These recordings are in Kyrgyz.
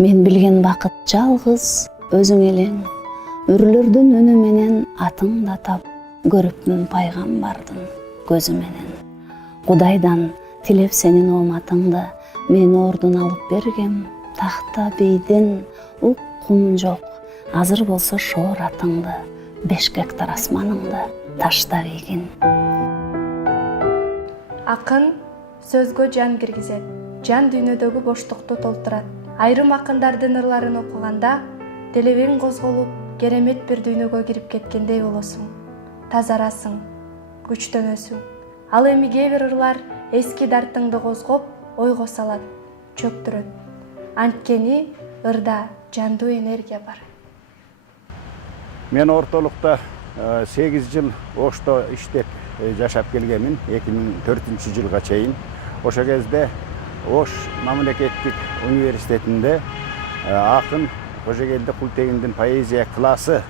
Мен билген бакыт жалгыз өзүң элең, үрлөрдүн үнү менен атың да тап, көрүпмүн пайгамбардын көзү менен. Кудайдан тилеп сенин ооматыңды, мен ордун алып бергем, тахта бийдин уккум жок, азыр болсо шооратыңды, 5 гектар асманыңды ташта ийгин. Акын сөзгө жан киргизет, жан дүйнөдөгү боштукту толтурат. Айрым акындардын ырларын окуганда делебең козголуп, керемет бир дүйнөгө кирип кеткендей болосуң. Тазарасың, күчтөнөсүң. Ал эми кээ бир ырлар эски дартыңды козгоп, ойго салат, чөктүрөт. Анткени ырда жандуу энергия бар. Мен ортолукта 8 жыл Ошто иштеп жашап келгемин, 2004 жылга чейин. Ошо кезде Ош мамлекеттик университетинде акын Кожогелди Култегиндин поэзия классы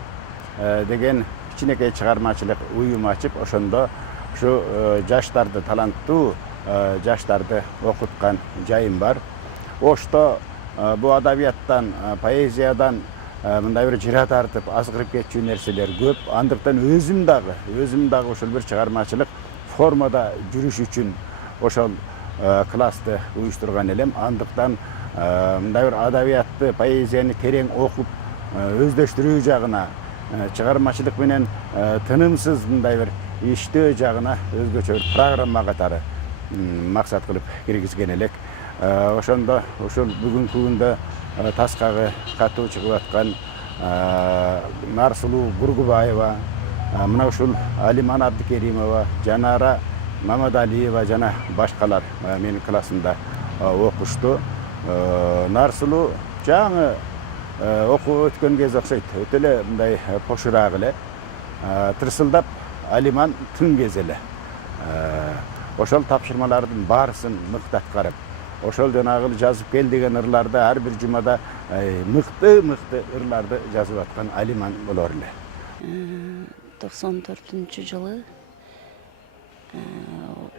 деген кичинекей чыгармачылык уюм ачып, ошондо ушу жаштарды, таланттуу жаштарды окуткан жайым бар. Ошто бул адабияттан, поэзиядан мындай бир жыра тартып, азгырып кетчү нерселер көп. Андыктан өзүм дагы ошол бир чыгармачылык формада жүрүш үчүн ошол классты уюштурган элем. Андыктан мындай бир адабиятты, поэзияны терең окуп, өздөштүрүү жагына, чыгармачылык менен тынымсыз мындай бир иштөө жагына өзгөчө бир программа катары максат кылып киргизген элек. Ошондо ошол бүгүнкү күндө таскагы катуу чыгып аткан Нарсулуу Бургубаева, мына ушул Алиман Абдикеримова, Жанара Мамадалиева жана башкалар менин классымда окушту. Нарсулуу жаңы окуп өткөн кез окшойт, өтө эле мындай пошураак эле, тырсылдап. Алиман тың кез эле. Ошол тапшырмалардын баарысын мыкты аткарып, ошол жанагы жазып кел деген ырларды ар бир жумада мыкты ырларды жазып аткан Алиман болор эле. 94-жылы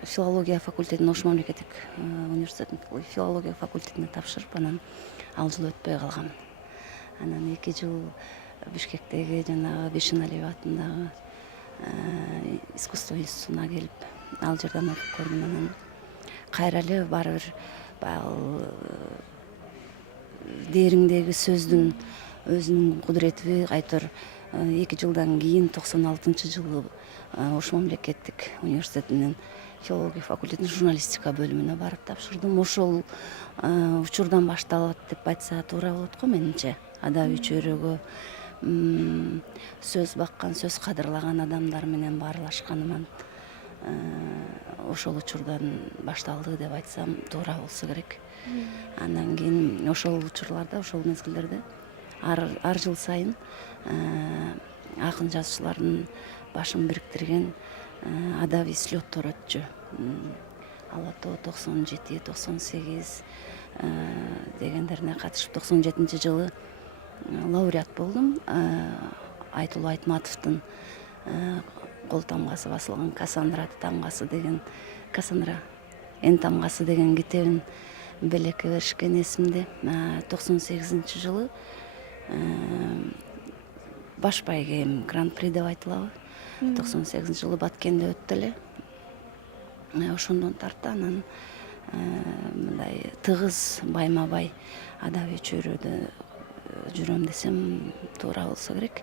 филология факультетине, Ош мамлекеттик университетинин филология факультетине тапшырып, анан ал жыл өтпөй калгам. Анан 2 жыл Бишкектеги жанагы Бишеналиев атындагы искусство институтуна келип, ал жерден окуп көрдүм. Анан кайра эле баары бир баягы дээриңдеги сөздүн өзүнүн кудурети кайтор 2 жылдан кийин 96-жылы Ош мамлекеттик университетинин филология факультетинин журналистика бөлүмүнө барып тапшырдым. Ошол учурдан башталат деп айтса туура болот го менимче. Адабий чөйрөгө сөз баккан, сөз кадырлаган адамдар менен баарлашканыман ошол учурдан башталды деп айтсам туура болсо керек. Андан кийин ошол учурларда, ошол мезгилдерде ар жыл сайын акын жазуучулардын башын бириктирген адабий слеттор өтчү. Алато 97, 98 дегендерине катышып, 97-жылы лауреат болдум. Айтулуу Айтматовдун кол тамгасы басылган Кассандра тамгасы деген, Кассандра эн тамгасы деген китебин белекке беришкен эсимде. 98-жылы баш байгем гран-при деп айтылабы. 98-жылы Баткенде өттү эле. Ошондон тарта анан мындай тыгыз байма-бай адабий чөйрөдө жүрөм десем туура болсо керек.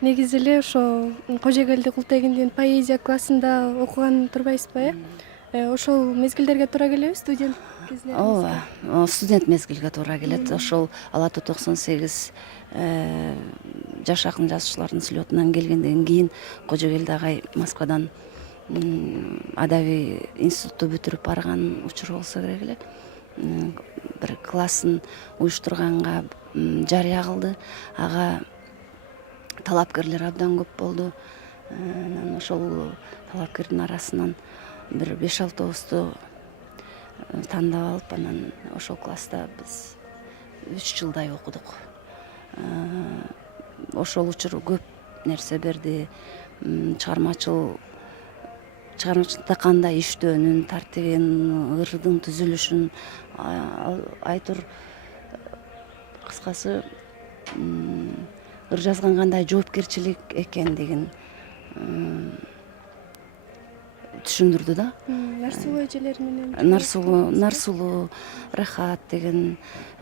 Негизи эле ошо Кожогелди Култегиндин поэзия классында окуган турбайсызбы, Ошол мезгилдерге туура келеби, студент кезинде? Ооба, студент мезгилге туура келет. Ошол Алато 98 жаш акын жазуучулардын слетунан келгенден кийин Кожогелди агай Москвадан адабий институтту бүтүрүп барган учур болсо керек эле. Бир классын уюштурганга жарыя кылды. Ага талапкерлер абдан көп болду. Анан ошол талапкердин арасынан бир 5-6 тандап алып, анан ошол класста биз 3 жылдай окудук. Ошол учур көп нерсе берди. Чыгармачылыкта кандай иштөөнүн тартибин, ырдын түзүлүшүн, айтор кыскасы ыр жазган кандай жоопкерчилик экендигин түшүндүрдү да. Нарсулуу эжелер менен Нарсулуу Рахат деген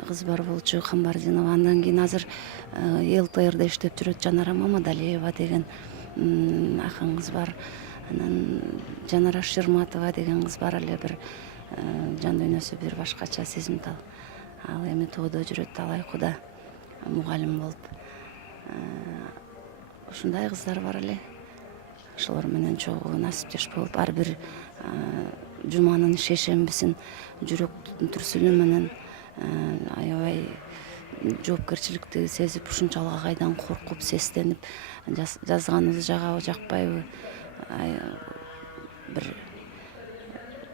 кыз бар болчу, Камбардинова. Андан кийин азыр ЛТРда иштеп жүрөт Жанара Мамадалиева деген акын кыз бар. Анан Жанара Шырматова деген кыз бар, эле бир жан дүйнөсү бир башкача, сезимтал. Ал эми тоодо жүрөт, Талай Куда мугалим болуп. Ушундай кыздар бар эле. Ошолор менен чогуу насиптеш болуп, ар бир жуманын шейшембисин жүрөк түрсүнү менен аябай жоопкерчиликти сезип, ушунчалык акайдан коркуп, сестенип жазганыбыз жагабы, жакпайбы, бир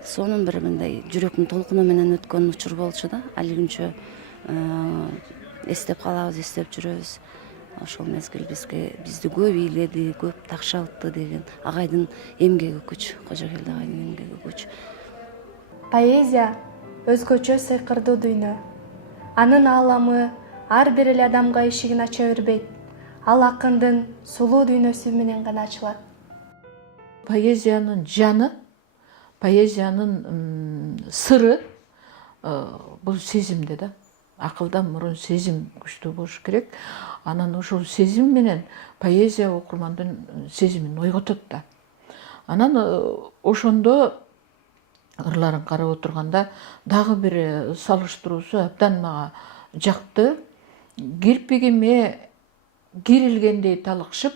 сонун бир мындай жүрөктүн толкуну менен өткөн учур болчу да. Али күнчө эстеп калабыз, эстеп жүрөбүз. Ошол мезгил бизди көп ыйледи, көп такшалтты деген агайдын эмгеги күч, Кожокелди агайдын эмгеги күч. Поэзия өзгөчө сыйкырдуу дүйнө. Анын ааламы ар бир эле адамга ишигин ача бербейт. Ал акындын сулуу дүйнөсү менен гана ачылат. Поэзиянын жаны, поэзиянын сыры бул сезимде да. Акылдан мурун сезим күчтүү болуш керек. Анан ошол сезим менен поэзия окурмандын сезимин ойготот да. Анан ошондо ырларын карап отурганда дагы бир салыштыруусу абдан мага жакты. Кирпигиме кирилгендей талыкшып,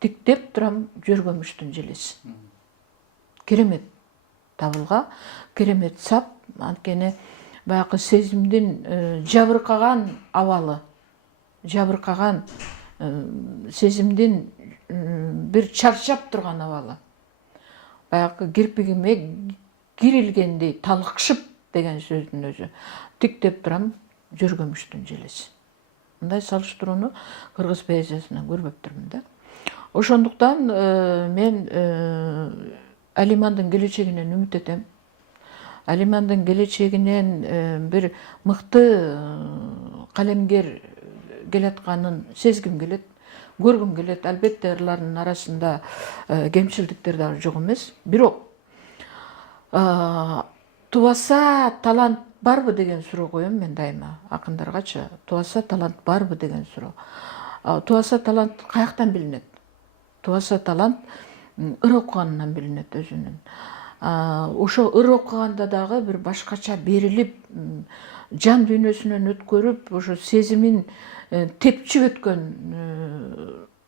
тиктеп турам жөргөмүштүн желеси. Керемет табылга, керемет сап, анткени баягы сезимдин жабыркаган абалы, жабыркаган сезимдин бир чарчап турган абалы. Баягы кирпигиме кирилгендей талыкшып деген сөздүн өзү. Тиктеп турам жөргөмүштүн желеси. Мындай салыштырууну кыргыз поэзиясынан көрбөптүрмүн да. Ошондуктан мен Алимандын келечегинен үмүт этем. Алимандын келечегинен бир мыкты калемгер келатканын сезгим келет, көргүм келет. Албетте ырлардын арасында кемчилдиктер дагы жок эмес. Бирок тубаса талант барбы деген суроо коем мен дайыма акындаргачы. Тубаса талант барбы деген суроо. Тубаса талант каяктан билинет? Тубаса талант ыр окуганынан билинет өзүнүн. Ошо ыр окуганда дагы бир башкача берилип, жан дүйнөсүнөн өткөрүп, ошо сезимин тепчип өткөн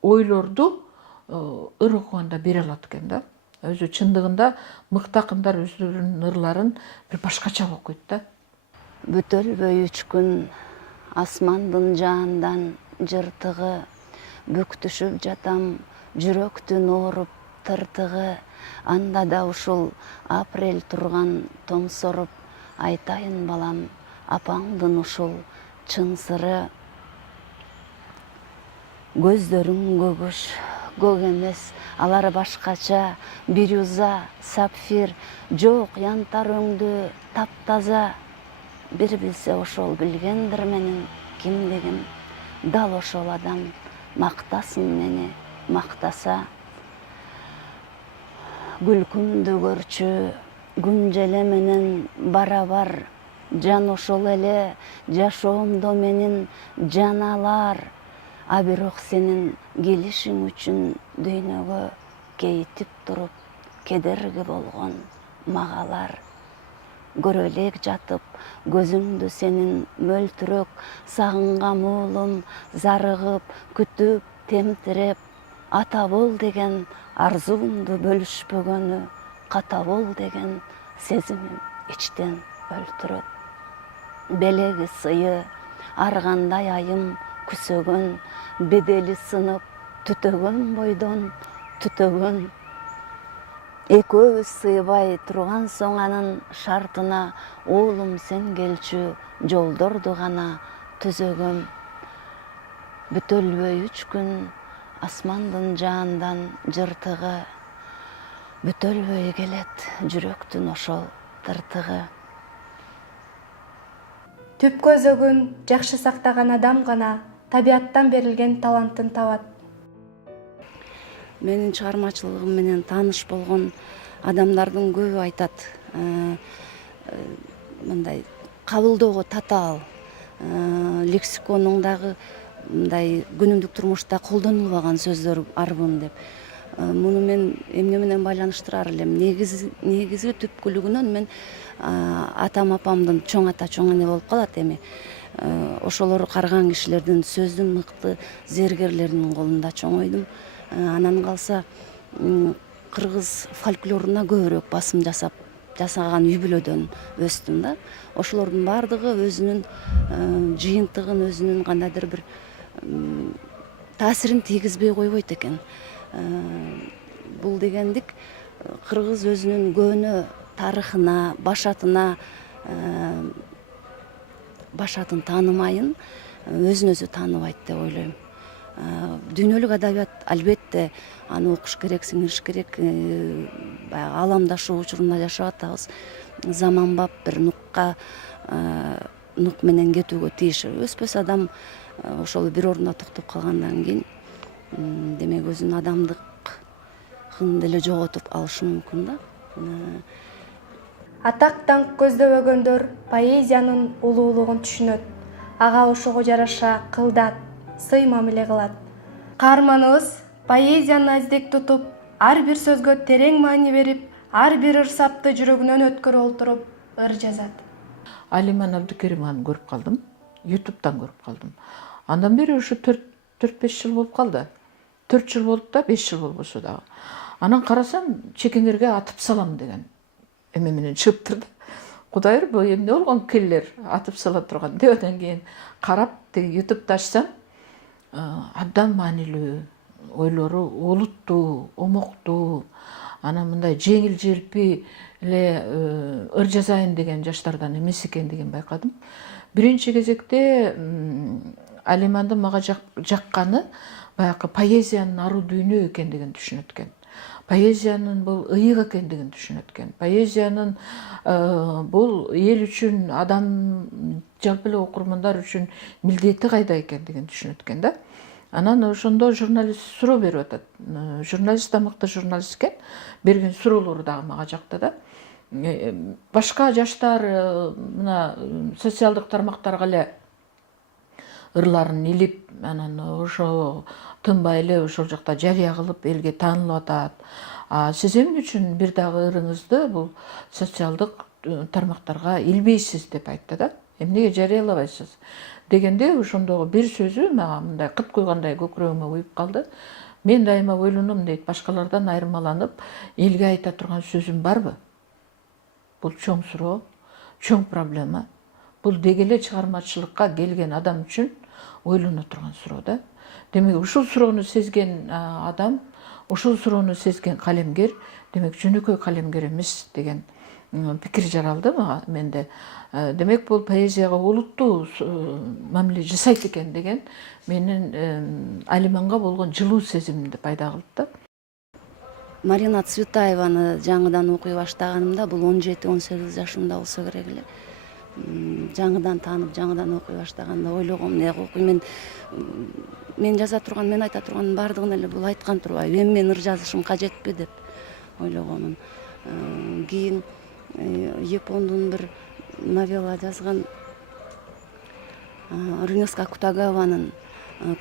ойлорду ыр окуганда бере алат экен да. Өзү чындыгында мыкты акындар өздөрүнүн ырларын бир башкача окуйт да. Бүтөлбөй үч күн асмандын жаандан жыртыгы, бүктүшүп жатам жүрөктүн ооруп тыртыгы. Анда да ушул апрель турган тоңсоруп, айтайын балам апаңдын ушул чын сыры. Көздөрүң көгүш, көк эмес, алар башкача, бирюза, сапфир, жок янтар өңдүү таптаза. Бир билсе ошол билгендир менин кимдигим, дал ошол адам мактасын мени мактаса. Күлкүмдү көрчү күн желе менен барабар, жан ошол эле жашоомдо менин жан алар. А бирок сенин келишиң үчүн дүйнөгө кейтип туруп кедерги болгон магалар. Көрө элек жатып көзүңдү сенин мөлтүрөк, сагынгам уулум зарыгып, күтүп, темтиреп, ата бол деген арзуумду бөлүшпөгөнү, ката бол деген сезимим ичтен өлтүрөт. Белеги сыйы, ар кандай айым күсөгөн, бедели сынып, түтөгөн бойдон түтөгөн. Экөөбүз сыйбай турган соң анын шартына, уулум сен келчү жолдорду гана түзөгөм. Бүтөлбөй үч күн асмандын жаандан жыртыгы, бүтөлбөй келет жүрөктүн ошол тыртыгы. түп көзөгүн жакшы сактаган адам гана табияттан берилген талантын табат. Менин чыгармачылыгым менен тааныш болгон адамдардын көбү айтат, мындай кабылдоого татаал, лексиконуңдагы мындай күнүмдүк турмушта колдонулбаган сөздөр арбын деп. Муну мен эмне менен байланыштырар элем? Негизи түпкүлүгүнөн мен атам апамдын чоң ата чоң эне болуп калат эми. Ошолор карган кишилердин сөздүн мыкты зергерлеринин колунда чоңойдум. Анан калса кыргыз фольклоруна көбүрөөк басым жасаган үй бүлөдөн өстүм да. Ошолордун баардыгы өзүнүн жыйынтыгын, өзүнүн кандайдыр бир таасирин тийгизбей койбойт экен. Бул дегендик кыргыз өзүнүн көөнө тарыхына, башатын таанымайын, өзүн өзү тааныбайт деп ойлойм. Дүйнөлүк адабият албетте аны окуш керек, сиңириш керек. Баягы ааламдашуу учурунда жашап атабыз. Заманбап бир нук менен кетүүгө тийиш. Өспөс адам ошол бир орунда токтоп калгандан кийин демек өзүнүн адамдыкын деле жоготуп алышы мүмкүн да. Атак даңк көздөбөгөндөр поэзиянын улуулугун түшүнөт. Ага ошого жараша кылдат, сый мамиле кылат. Каарманыбыз поэзияны аздек тутуп, ар бир сөзгө терең маани берип, ар бир ыр сапты жүрөгүнөн өткөрүп олтуруп ыр жазат. Алиман Абдыкеримованы көрүп калдым, YouTube'дан көрүп калдым. Андан бери ушу 4-5 жыл болуп калды. 4 жыл болуп да, 5 жыл болбосо дагы. Анан карасам, чекеңерге атып салам деген эме менен чыгып турду. Кудайыр, бул эмне болгон келлер атып сала турган деп андан кийин карап, YouTube'да ачсам, абдан маанилүү ойлору, олуттуу, омоктуу, анан мындай жеңил желпи эле ыр жазайын деген жаштардан эмес экендигин байкадым. Биринчи кезекте Алимандын мага жакканы баягы поэзиянын ару дүйнө экендигин түшүнөт экен. Поэзиянын бул ыйык экендигин түшүнөт экен. Поэзиянын бул эл үчүн, адам, жалпы эле окурмандар үчүн милдети кайда экендигин түшүнөт экен да. Анан ошондо журналист суроо берип атат. Журналист да мыкты журналист экен. Берген суроолору дагы мага жакты да. Башка жаштар мына социалдык тармактарга эле ырларын илип, анан ошо тынбай эле ошол жакта жарыя кылып элге таанылып атат. Сиз эмне үчүн бир дагы ырыңызды бул социалдык тармактарга илбейсиз деп айтты да. Эмнеге жарыялабайсыз дегенде ошондогу бир сөзү мага мындай кыт куйгандай көкүрөгүмө уюп калды. Мен дайыма ойлоном дейт, башкалардан айырмаланып элге айта турган сөзүм барбы? Бул чоң суроо, чоң проблема. Бул деги эле чыгармачылыкка келген адам үчүн ойлоно турган суроо да. Демек ушул суроону сезген адам, ушул суроону сезген калемгер, демек жөнөкөй калемгер эмес деген пикир жаралды мага менде. Демек бул поэзияга олуттуу мамиле жасайт экен деген менин Алиманга болгон жылуу сезимимди пайда кылды да. Марина Цветаеваны жаңыдан окуй баштаганымда бул 17-18 жашымда болсо керек эле. Жаңыдан таанып, жаңыдан окуй баштаганда ойлогом, эмне окуйм мен жаза турган, мен айта турган баардыгын эле бул айткан турбайбы? Эми мен ыр жазышым кажетпи деп ойлогомун. Кийин Япондун бир новелла жазган Рынеска Кутагаванын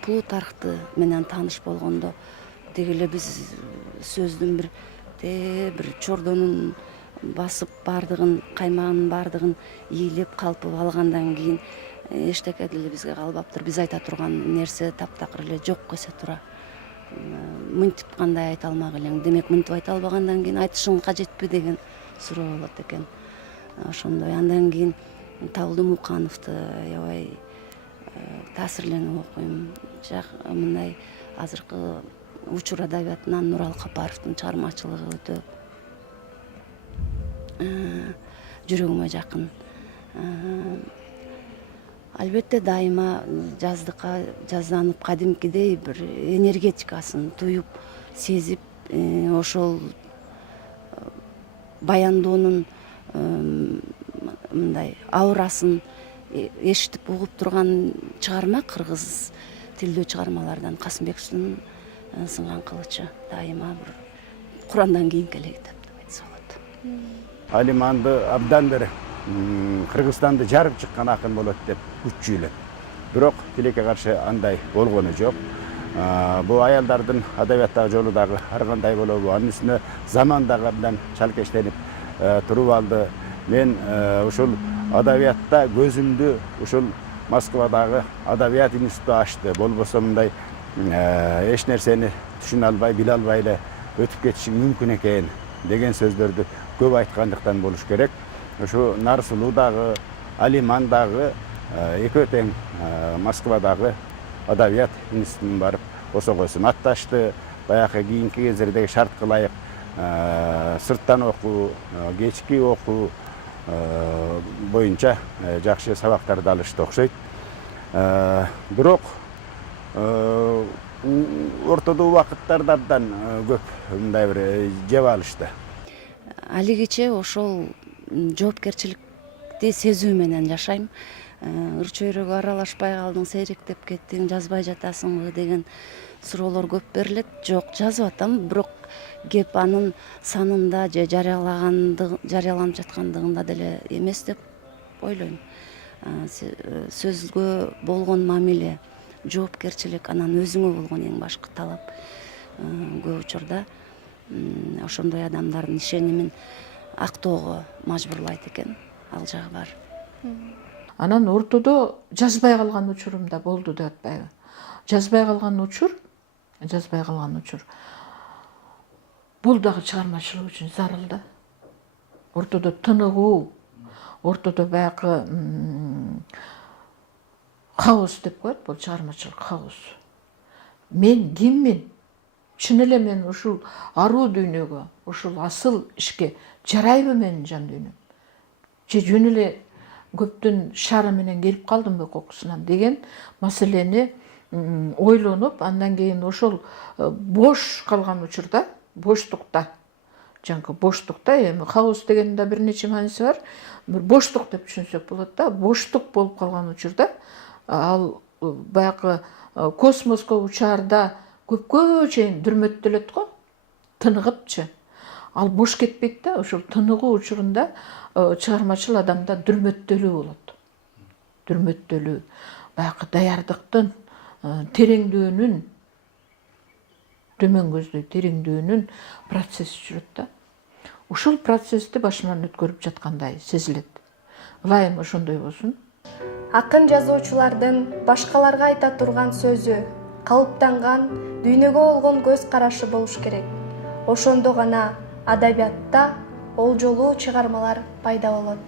Плутархты менен тааныш болгондо деги эле биз сөздүн бир чордонун басып баардыгын, каймагынын баардыгын ийилеп калпып алгандан кийин эчтеке деле бизге калбаптыр. Биз айта турган нерсе таптакыр эле жок эсе тура. Мынтип кандай айта алмак элең? Демек мынтип айта албагандан кийин айтышың кажетпи деген суроо болот экен. Ошондой андан кийин Табылды Мукановду аябай таасирленип окуйм. Мындай азыркы учур адабиятынан Нурал Капаровдун чыгармачылыгы өтө жүрөгүмө жакын. Албетте дайыма жазданып кадимкидей бир энергетикасын туюп, сезип, ошол баяндоонун мындай аурасын эшитип угуп турган чыгарма кыргыз тилдүү чыгармалардан Касымбековдун Сынган кылычы дайыма бир Курандан кийинки эле китап деп айтса болот. Алиманды абдан бир Кыргызстанды жарып чыккан акын болот деп күтчүйлөт. Бирок тилекке каршы андай болгону жок. Бул аялдардын адабияттагы жолу дагы ар кандай болобу, анын үстүнө заман дагы абдан чалкештенип туруп алды. Мен ушул адабиятта көзүмдү ушул Москвадагы адабият институту ачты. Болбосо мындай эч нерсени түшүнө албай, биле албай эле өтүп кетишим мүмкүн экен деген сөздөрдү көп айткандыктан болуш керек. Ушу Нарсулуу дагы, Алиман дагы экөө тең Москвадагы адабият институтуна барып осогосун атташты. Баягы кийинки кездердеги шартка ылайык сырттан окуу, кечки окуу боюнча жакшы сабактарды алышты окшойт. Бирок ортодо убакыттарда абдан көп мындай бир жеп алышты. Алигиче ошол жоопкерчиликти сезүү менен жашайм. Ыр чөйрөгө аралашпай калдың, сейректеп кеттиң, жазбай жатасыңбы деген суроолор көп берилет. Жок, жазып атам, бирок кеп анын санында же жарыяланып жаткандыгында деле эмес деп ойлойм. Сөзгө болгон мамиле, жоопкерчилик, анан өзүңө болгон эң башкы талап көп учурда ошондой адамдардын ишенимин актоого мажбурлайт экен. Ал жагы бар. Анан ортодо жазбай калган учурум да болду деп атпайбы. Жазбай калган учур бул дагы чыгармачылык үчүн зарыл да. Ортодо тыныгуу, ортодо баягы хаос деп коет, бул чыгармачылык хаос. Мен киммин? Чын эле мен ушул аруу дүйнөгө, ушул асыл ишке жарайбы менин жан дүйнөм? Же жөн эле көптүн шары менен келип калдымбы кокусунан деген маселени ойлонуп, андан кийин ошол бош калган учурда, боштукта эми хаос дегендин да бир нече мааниси бар. Бир боштук деп түшүнсөк болот да. Боштук болуп калган учурда ал баягы космоско учаарда көпкө чейин дүрмөттөлөт го, тыныгыпчы. Ал бош кетпейт да, ошол тыныгуу учурунда чыгармачыл адамда дүрмөттөлүү болот. Дүрмөттөлүү, баягы даярдыктын тереңдөөнүн, төмөн көздөй тереңдөөнүн процесси жүрөт да. Ушул процессти башынан өткөрүп жаткандай сезилет. Ылайым ошондой болсун. Акын жазуучулардын башкаларга айта турган сөзү, калыптанган дүйнөгө болгон көз карашы болуш керек. Ошондо гана адабиятта олжолуу чыгармалар пайда болот.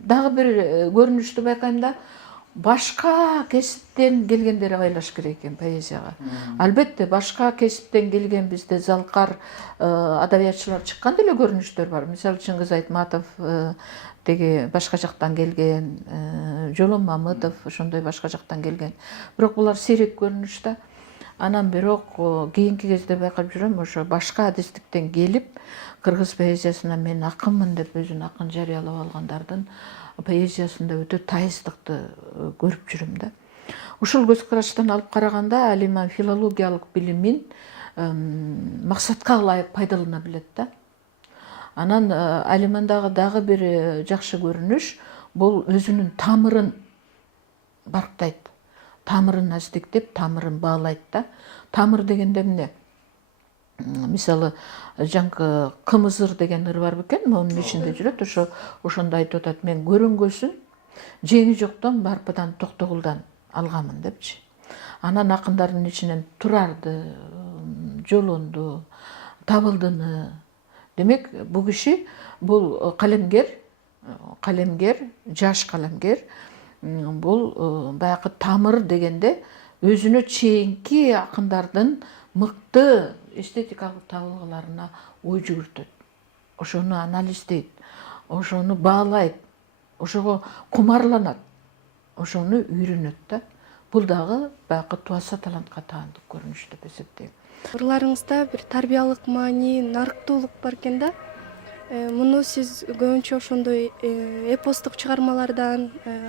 Дагы бир көрүнүштү байкайм да, башка кесиптен келгендер байлаш керек экен поэзияга. Албетте башка кесиптен келген бизде залкар адабиятчылар чыккан деле көрүнүштөр бар. Мисалы Чыңгыз Айтматов деги башка жактан келген, Жолон Мамытов ошондой башка жактан келген. Бирок булар сейрек көрүнүш да. Анан бирок кийинки кезде байкап жүрөм, ошо башка адистиктен келип кыргыз поэзиясына мен акынмын деп өзүн акын жарыялап алгандардын поэзиясында өтө тайыздыкты көрүп жүрөм да. Ушул көз караштан алып караганда Алиман филологиялык билимин максатка ылайык пайдалана билет да. Анан Алимандагы дагы бир жакшы көрүнүш бул өзүнүн тамырын барктайт. Тамырын аздиктеп, тамырын баалайт да. Тамыр дегенде эмне? Мисалы, жаңкы Кымызыр деген ыр бар бекен, монун ичинде жүрөт, ошондо айтып атат, мен көрөнгөсүн жеңи жоктон Барпыдан Токтогулдан алганмын депчи. Анан акындардын ичинен Турарды, Жолонду, Табылдыны. Демек, бул киши бул калемгер, жаш калемгер. Бул баягы тамыр дегенде өзүнө чейинки акындардын мыкты эстетикалык табылгыларына ой жүгүртөт. Ошону анализдейт, ошону баалайт, ошого кумарланат, ошону үйрөнөт да. Бул дагы баягы туаса талантка таандык көрүнүш деп эсептейм. Ырларыңызда бир тарбиялык маани, нарыктуулук бар экен да. Муну сиз көбүнчө ошондой эпостук чыгармалардан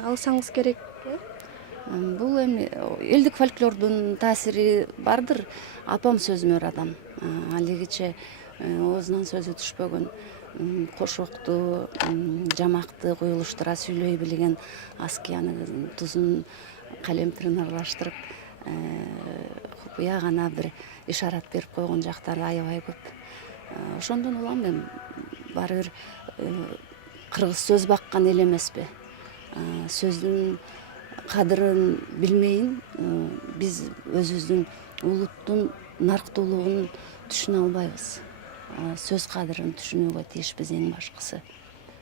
алсаңыз керек. Бул эми элдик фольклордун таасири бардыр. Апам сөзмөр адам. Алигиче оозунан сөзү түшпөгөн, кошокту, жамакты куюлуштура сүйлөй билген, аскияны тузун калемтирин аралаштырып, купуя гана бир ишарат берип койгон жактары аябай көп. Ошондон улам мен баары бир кыргыз сөз баккан эл эмеспи. Сөздүн кадырын билмейин биз өзүбүздүн улуттун нарктуулугун түшүнө албайбыз. Сөз кадырын түшүнүүгө тийишпиз эң башкысы.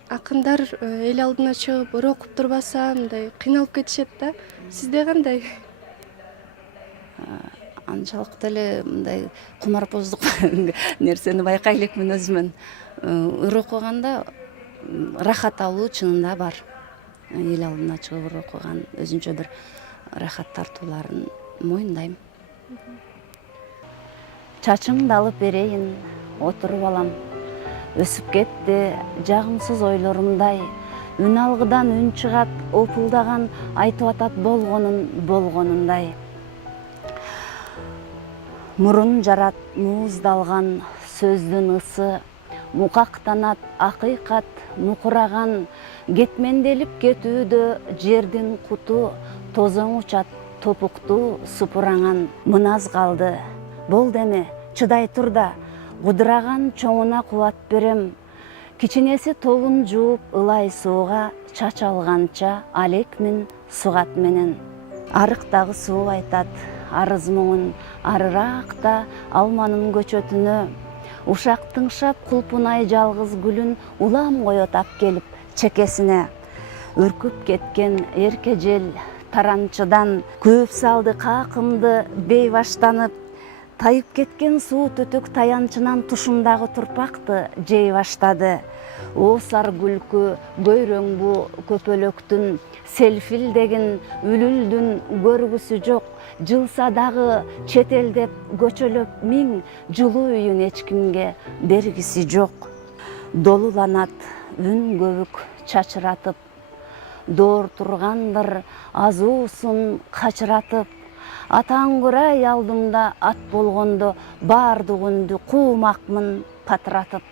Акындар эл алдына чыгып ыр окуп турбаса мындай кыйналып кетишет да. Сизде кандай? Анчалык деле мындай кумарпоздук нерсени байкай элекмин өзүмөн. Ыр окуганда рахат алуу чынында бар. Эл алдына чыгып ыр окуган өзүнчө бир рахат тартууларын моюндайм. Чачыңды алып берейин, отуруп алам. Өсүп кетти жагымсыз ойлорумдай. Үн алгыдан үн чыгат, опулдаган айтып атат болгонундай. Мурун жарат мууздалган сөздүн ысы, мукактанат акыйкат мукураган, кетменделип кетүүдө жердин куту, тозоң учат топукту супураңан. Мыназ калды, болду эми, чыдай тур да, кудураган чоңуна кубат берем. Кичинеси тобун жууп ылай сууга, чач алганча алекмин сугат менен. Арыктагы суу айтат арыз моңун, арыракта алманын көчөтүнө. Ушактың шап кулпунай жалгыз гүлүн улам коет ап келип чекесине. Үркүп кеткен эрке жел таранчыдан көп салды какымды бейбаштанып. Тайып кеткен суу түтүк таянчынан тушундагы турпакты жей баштады. Оосар күлкү көйрөңбү көпөлөктүн, селфилдегин үлүлдүн көргүсү жок. Жылса дагы чет элдеп көчөлөп миң, жылуу үйүн эч кимге бергиси жок. Долуланат үн көбүк чачыратып, доор тургандыр азуусун качыратып. Атаңгырай алдымда ат болгондо баардык үндү куумакмын патыратып.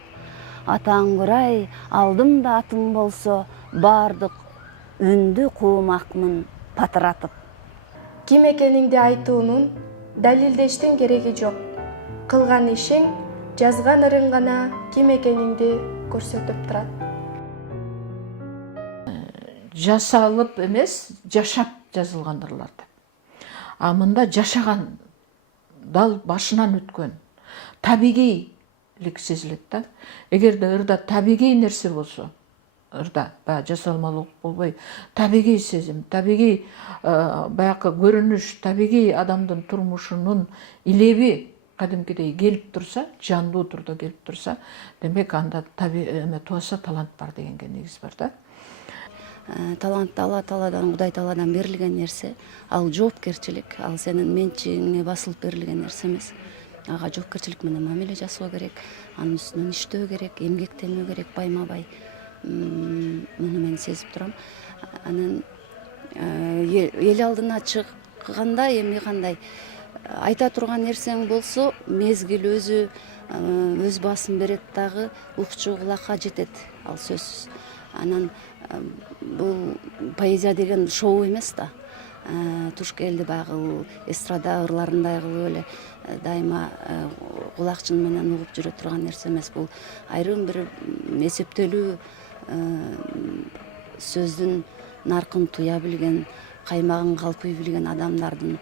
Атаңгырай алдымда атым болсо баардык үндү куумакмын патыратып. Ким экениңди айтуунун далилдештин кереги жок. Кылган ишиң, жазган ырың гана ким экениңди көрсөтүп турат. Жасалып эмес, жашап жазылган ырларды. А мында жашаган, дал башынан өткөн, табигийлик сезилет да. Эгерде ырда табигий нерсе болсо, ырда баягы жасалмалуулук болбой, табигий сезим, табигий баягы көрүнүш, табигий адамдын турмушунун илеби кадимкидей келип турса, жандуу турда келип турса, демек анда туаса талант бар дегенге негиз бар да. Талант Алла Тааладан, Кудай Тааладан берилген нерсе, ал жоопкерчилик, ал сенин менчигиңе басылып берилген нерсе эмес. Ага жоопкерчилик менен мамиле жасоо керек, анын үстүнөн иштөө керек, эмгектенүү керек байма-бай. Муну мен сезип турам. Анан эл алдына чыкканда эми кандай айта турган нерсең болсо, мезгил өзү өз баасын берет дагы, укчу кулакка жетет, ал сөзсүз. Анан бул поэзия деген шоу эмес да. Туш келди баягы эстрада ырларындай кылып эле дайыма кулакчын менен угуп жүрө турган нерсе эмес. Бул айрым бир эсептелүү сөздүн наркын туя билген, каймагын калпый билген адамдардын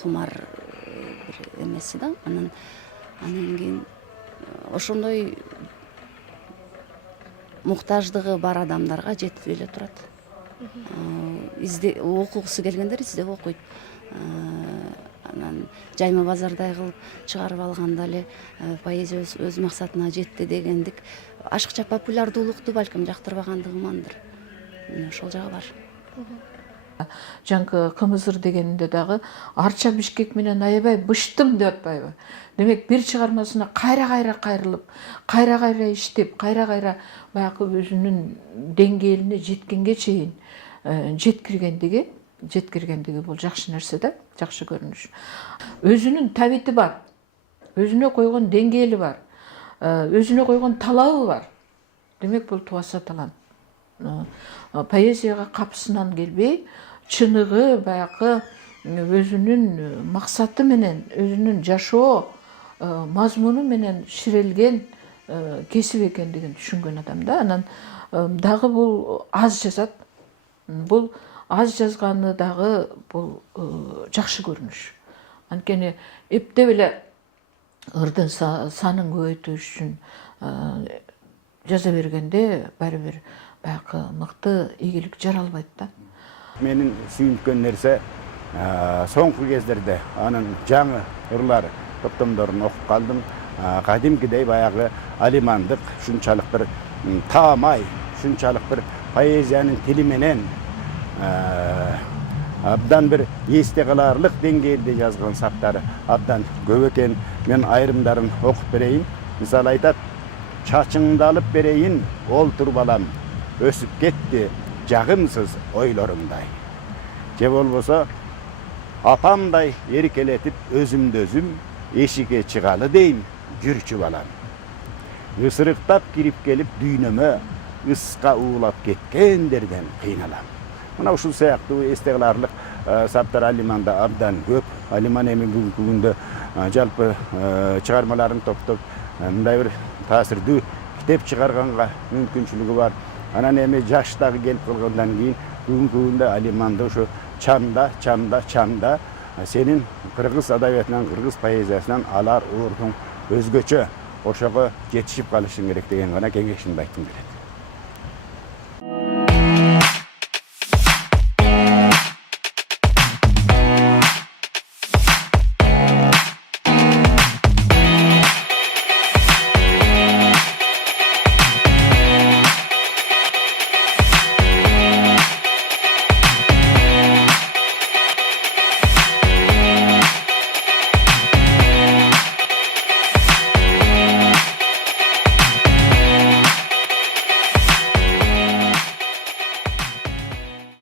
кумар бир эмеси да. Анан кийин ошондой муктаждыгы бар адамдарга жетип эле турат. Окугусу келгендер издеп окуйт. Анан жайма базардай кылып чыгарып алганда эле поэзия өз максатына жетти дегендик ашыкча популярдуулукту балким жактырбагандыгымандыр. Ошол жагы бар. Жаңкы Кымызыр дегенде дагы арча Бишкек менен аябай быштым деп атпайбы. Демек бир чыгармасына кайра кайрылып, кайра иштеп, кайра баягы өзүнүн деңгээлине жеткенге чейин жеткиргендиги бул жакшы нерсе да, жакшы көрүнүш. Өзүнүн табити бар, өзүнө койгон деңгээли бар, өзүнө койгон талабы бар. Демек бул туаса талант. Поэзияга капысынан келбей, чыныгы баягы өзүнүн максаты менен, өзүнүн жашоо мазмуну менен ширелген кесип экендигин түшүнгөн адам да. Анан дагы бул аз жазат. Бул аз жазганы дагы бул жакшы көрүнүш. Анткени эптеп эле ырдын санын көбөйтүш үчүн жаза бергенде баары бир баягы мыкты ийгилик жаралбайт да. Менин сүйүнткөн нерсе соңку кездерде анын жаңы ырлар топтомдорун окуп калдым. Кадимкидей баягы алимандык ушунчалык бир таамай, ушунчалык бир поэзиянын тили менен абдан бир эсте каларлык деңгээлде жазган саптары абдан көп экен. Мен айрымдарын окуп берейин. Мисалы айтат: чачыңды алып берейин, олтур балам, өсүп кетти жагымсыз ойлорумдай. Же болбосо апамдай эркелетип өзүмдү өзүм эшикке чыгалы дейм, жүрчү балам. Isырыктап кирип келип дүйнөмө, ыска уулап кеткендерден кыйналам. Мына ушул сыяктуу эсте каларлык саптар Алиманда абдан көп. Алиман эми бүгүнкү күндө жалпы чыгармаларын топтоп мындай бир таасирдүү китеп чыгарганга мүмкүнчүлүгү бар. Анан эми жаш дагы келип калгандан кийин бүгүнкү күндө Алиманды ошо чамда сенин кыргыз адабиятынан, кыргыз поэзиясынан алар ордуң өзгөчө ошого жетишип калышың керек деген гана кеңешимди айткым келет.